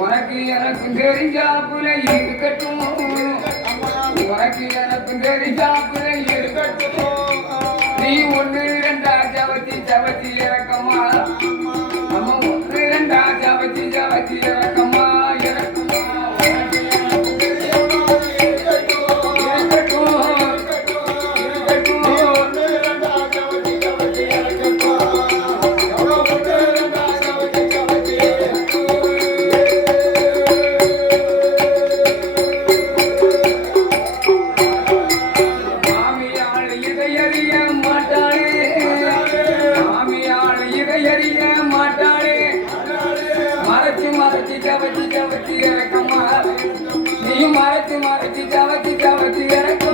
உனக்கு எனக்கு தெரிஞ்சாப்புல இருக்கட்டும், உனக்கு எனக்கு தெரிஞ்சாப்புல இருக்கட்டும். நீ ஒண்ணு ரெண்டா ஜவச்சி ஜவச்சி இறக்கமா, நம்ம ஒண்ணு ரெண்டா ஜவச்சி ஜவச்சி இறக்கமா இறக்குமா. மறைச்சு மறைச்சு ஜவச்சி ஜவச்சி இறக்க